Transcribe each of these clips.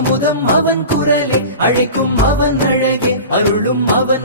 அமுதம் அவன் குரலே அழைக்கும் அவன் அழகே அருளும் அவன்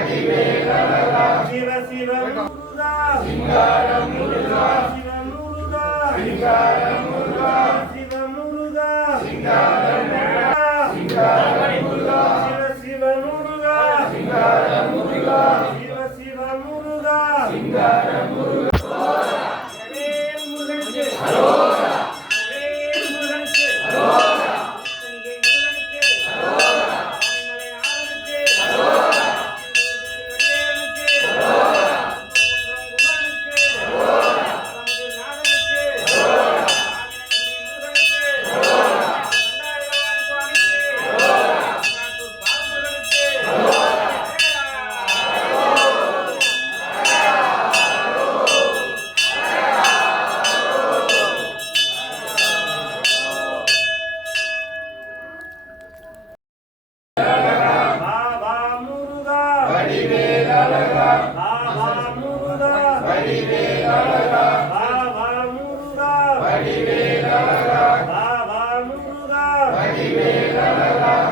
శివ శివ మురుగా సింగార మురుగా శివ మురుగా హలో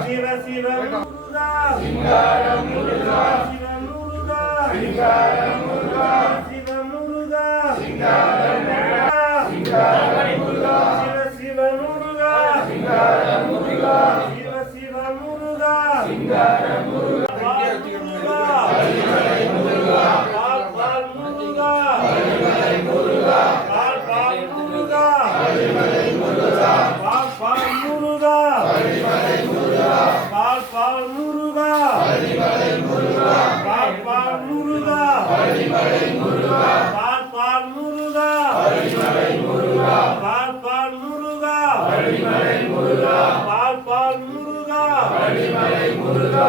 சிவ சிவ முருகா சிவ முருகா சிவ முருகா. முருகா. அடிமலை முருகா பால் பால் முருகா. அடிமலை முருகா பால் பால் முருகா. அடிமலை முருகா பால் பால் முருகா அடிமலை முருகா.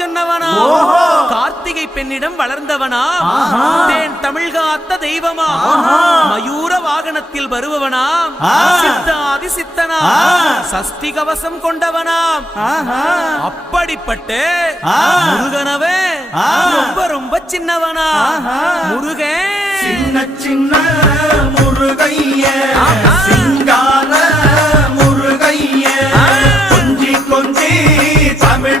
சொன்னவனா? கார்த்திகை பெண்ணிடம் வளர்ந்தவனா? தேன் தமிழ் காத்த தெய்வமா? மயூர வாகனத்தில் வருபவனாம் சித்தாதி சித்தனா? சஷ்டி கவசம் கொண்டவனாம் அப்படிப்பட்ட முருகனவே ரொம்ப ரொம்ப சின்னவனா? முருகன் சின்ன சின்ன முருகைய சிங்கார முருகைய கொஞ்சி கொஞ்சி தமிழ்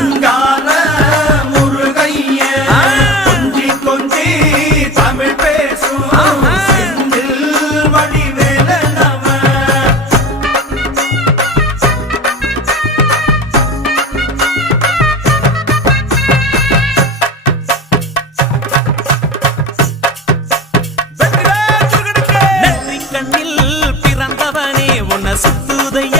சுத்துதையா